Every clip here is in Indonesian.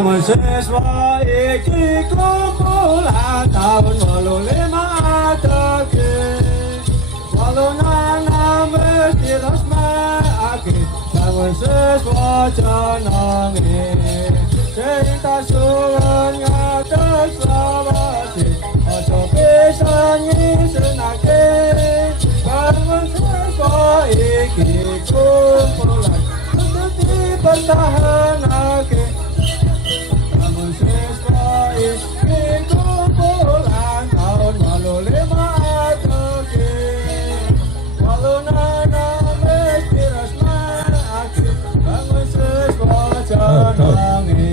bangun siswa iki kumpulan tahun 85 tegih walunana mesti resmekake bangun siswa jenenge sing tak suwun ngatos selawase aja bisa nyisenake bangun siswa iki kumpulan dipertahanake bangun siswa iki kumpulan tahun 85 tegih walunana mesti resmekake bangun siswa jenenge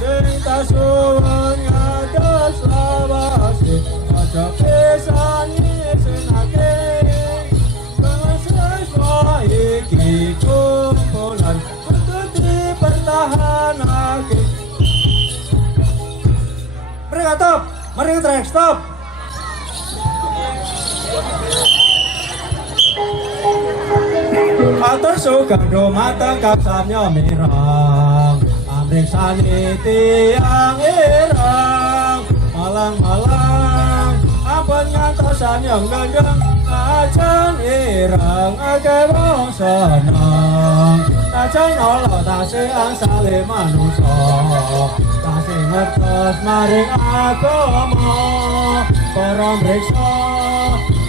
sing tak suwun ngatos selawase aja bisa nyisenake bangun siswa iki kumpulan pertahanake. Mereka stop, mereka track stop. Atur sugeng dumateng kapsamya mirang, amrih sani tiyang ireng, malang-malang ampun ngantosan yang gendeng, ajan ireng ake wong seneng. Ajan Allah tasih angsale manungsa tasih ngertos maring agama para mriksa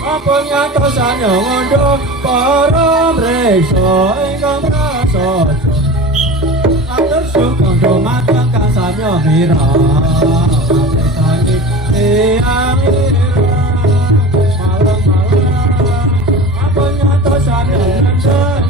ampun ngantosan yang ngundhuh para mriksa ingkang prasaja atur sugeng dumateng kapsamya mirang amrih sani tiyang ireng malang-malang ampun ngantosan yang gendeng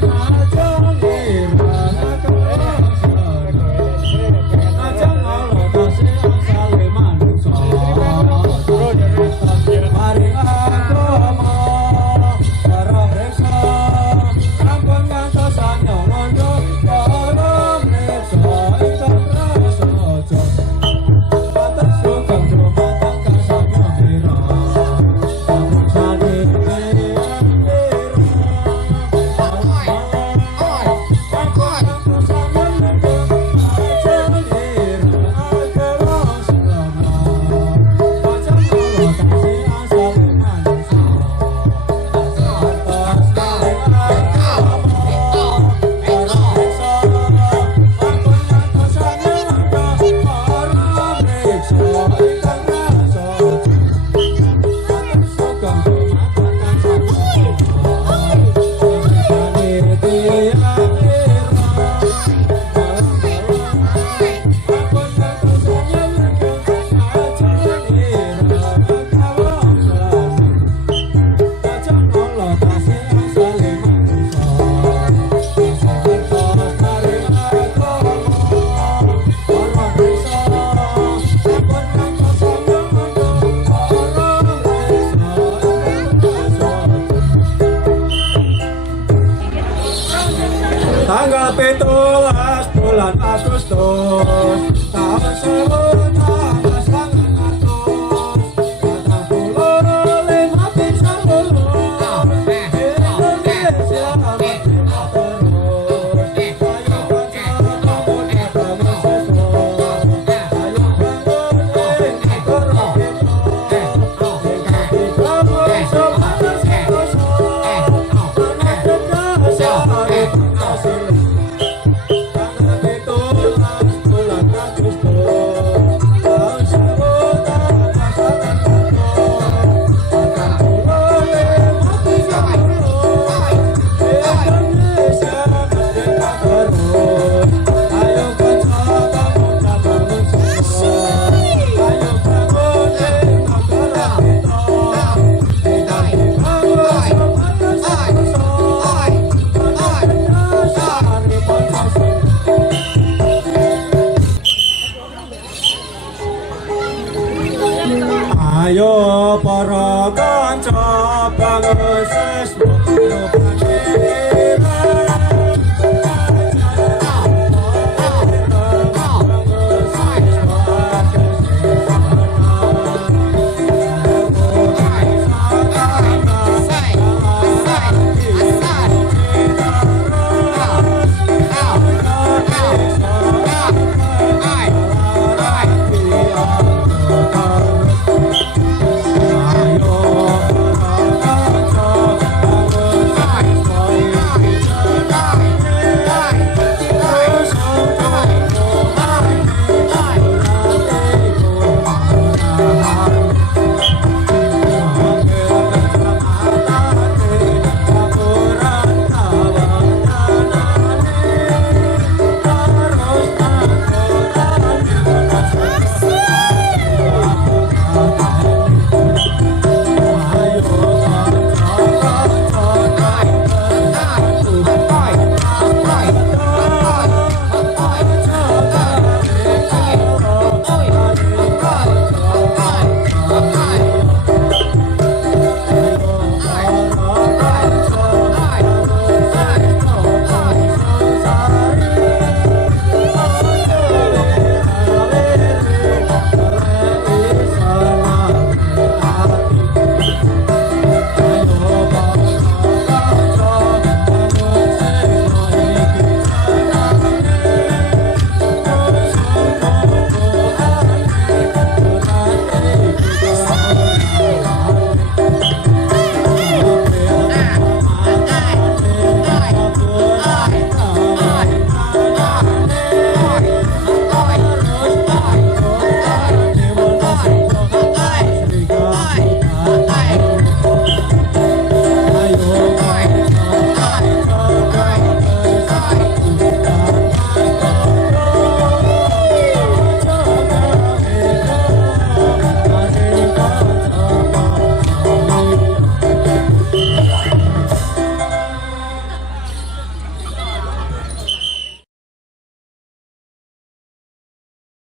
tanggal 17 bulan Agustus tahun 'Ayo para kanca bangun